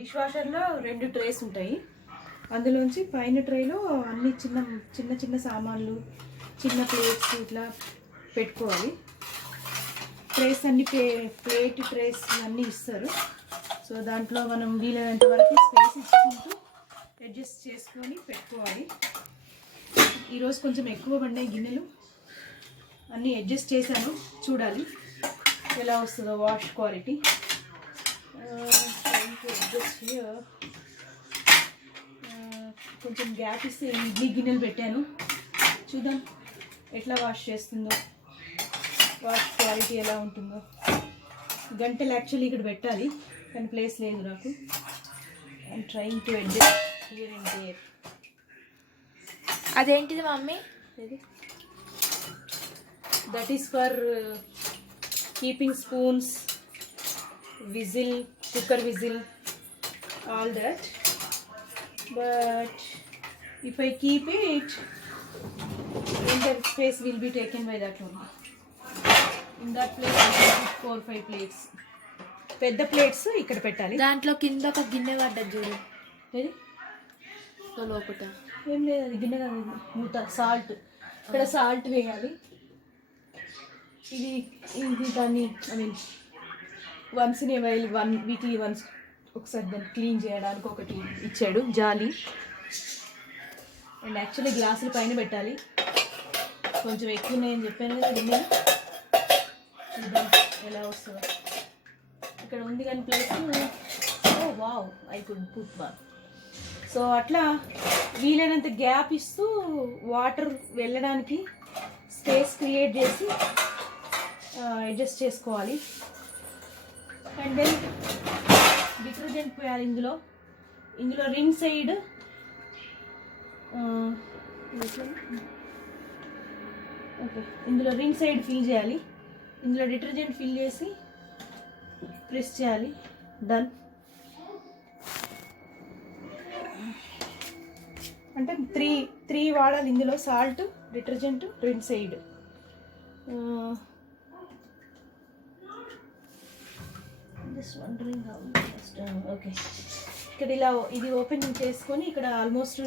డిష్ వాషర్లో 2 ట్రేస్ ఉంటాయి. అందులోంచి పైన ట్రేలో అన్ని చిన్న చిన్న సామాన్లు, చిన్న ప్లేట్స్ ఇట్లా పెట్టుకోవాలి. ట్రేస్ అన్ని ప్లేట్ ట్రేస్ అన్నీ ఇస్తారు. సో దాంట్లో మనం వీలైనంత వరకు స్పేస్ ఇచ్చుకుంటూ అడ్జస్ట్ చేసుకొని పెట్టుకోవాలి. ఈరోజు కొంచెం ఎక్కువ పడినాయి గిన్నెలు, అన్నీ అడ్జస్ట్ చేశాను. చూడాలి ఎలా వస్తుందో వాష్ క్వాలిటీ. కొంచెం గ్యాప్ ఇస్తే ఇడ్లీ గిన్నెలు పెట్టాను, చూద్దాం ఎట్లా వాష్ చేస్తుందో, వాష్ క్వాలిటీ ఎలా ఉంటుందో. గంటలు యాక్చువల్లీ ఇక్కడ పెట్టాలి కానీ ప్లేస్ లేదు నాకు. I'm trying to adjust here and there. అదేంటిది mummy? That is for keeping spoons, whistle, cooker whistle, all that. But if I keep it, then the space will be taken by that one. In that place I can put 4-5 plates. పెద్ద ప్లేట్స్ ఇక్కడ పెట్టాలి. దాంట్లో కింద ఒక గిన్నె పడ్డది చూడు. ఏది లోపల ఏం లేదు, అది గిన్నె కాదు, మూత. సాల్ట్, ఇక్కడ సాల్ట్ వేయాలి. ఇది దాన్ని I mean once in a while, weekly once ఒకసారి దాన్ని క్లీన్ చేయడానికి ఒకటి ఇచ్చాడు, జాలి. అండ్ యాక్చువల్లీ గ్లాసులు పైన పెట్టాలి. కొంచెం ఎక్కువ ఉన్నాయని చెప్పాను కదా గిన్నె. చూద్దాం ఎలా వస్తుందో. ఇక్కడ ఉంది కానీ place. Oh wow, I could put one. So అట్లా వీలైనంత గ్యాప్ ఇస్తూ వాటర్ వెళ్ళడానికి స్పేస్ క్రియేట్ చేసి అడ్జస్ట్ చేసుకోవాలి. అండ్ దెన్ డిటర్జెంట్ పోయాలి ఇందులో రింగ్ సైడ్. ఓకే, ఇందులో రింగ్ సైడ్ ఫిల్ చేయాలి. ఇందులో డిటర్జెంట్ ఫిల్ చేసి ప్రెస్ చేయాలి. డన్. అంటే త్రీ వాడాలి ఇందులో: salt, detergent, ring side. Okay, ఇక్కడ ఇలా ఇది ఓపెన్ చేసుకొని ఇక్కడ ఆల్మోస్ట్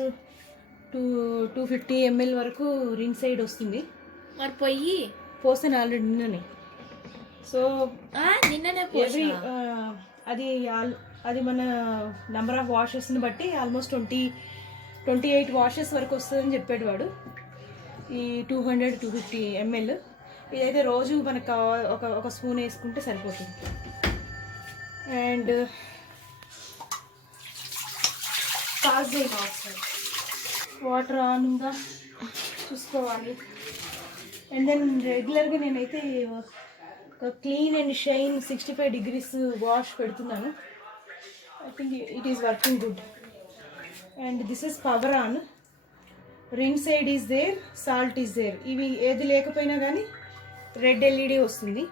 250 ml వరకు రింగ్ సైడ్ వస్తుంది. మరి పొయ్యి పోసాను ఆల్రెడీ నిన్ననే. సో నిన్ననే అది మన నెంబర్ ఆఫ్ వాషెస్ని బట్టి ఆల్మోస్ట్ 28 వాషెస్ వరకు వస్తుందని చెప్పాడు వాడు. ఈ 200-250 ml. ఇదైతే రోజు మనకు ఒక స్పూన్ వేసుకుంటే సరిపోతుంది. అండ్ పాస్ చేయను ఒకసారి. వాటర్ ఆన్ ఉందా చూసుకోవాలి. అండ్ దెన్ రెగ్యులర్గా నేనైతే ఒక clean and shine 65 degrees wash పెడుతున్నాను. I think it is working good. And this is power on. Rinse aid is there, salt is there. ఇవి ఏది లేకపోయినా కానీ రెడ్ ఎల్ఈడి వస్తుంది.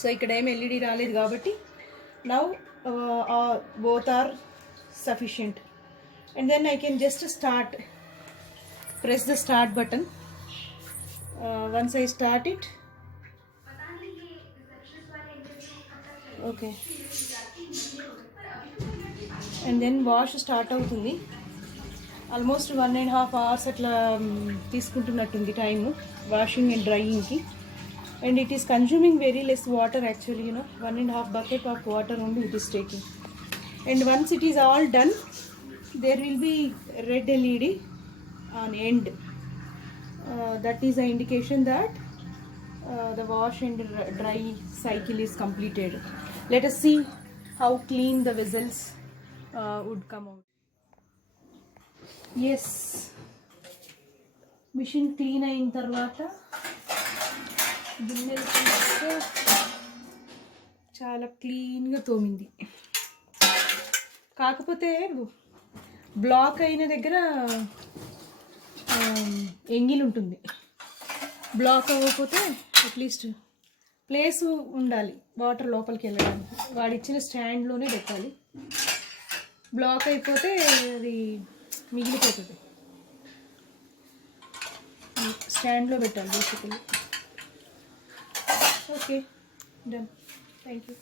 సో ఇక్కడ ఏమి ఎల్ఈడి రాలేదు కాబట్టి now both are sufficient. And then I can just press the start button. Once I start it, okay, and then wash start అవుతుంది. ఆల్మోస్ట్ 1.5 hours అట్లా తీసుకుంటున్నట్టుంది టైం వాషింగ్ అండ్ డ్రైయింగ్కి. And it is consuming very less water actually, 1.5 bucket of water only it is taking. And once it is all done, there will be red LED on end. That is an indication that the wash and dry cycle is completed. Let us see how clean the vessels would come out. Yes, machine clean అయిన తర్వాత గిన్నెలు చూస్తే చాలా క్లీన్గా తోమింది. కాకపోతే బ్లాక్ అయిన దగ్గర ఎంగిల్ ఉంటుంది. బ్లాక్ అవ్వకపోతే అట్లీస్ట్ ప్లేస్ ఉండాలి వాటర్ లోపలికి వెళ్ళడానికి. వాడిచ్చిన స్టాండ్లోనే పెట్టాలి. బ్లాక్ అయిపోతే అది మిగిలిపోతుంది. స్టాండ్లో పెట్టాలి basically. Okay, done. Thank you.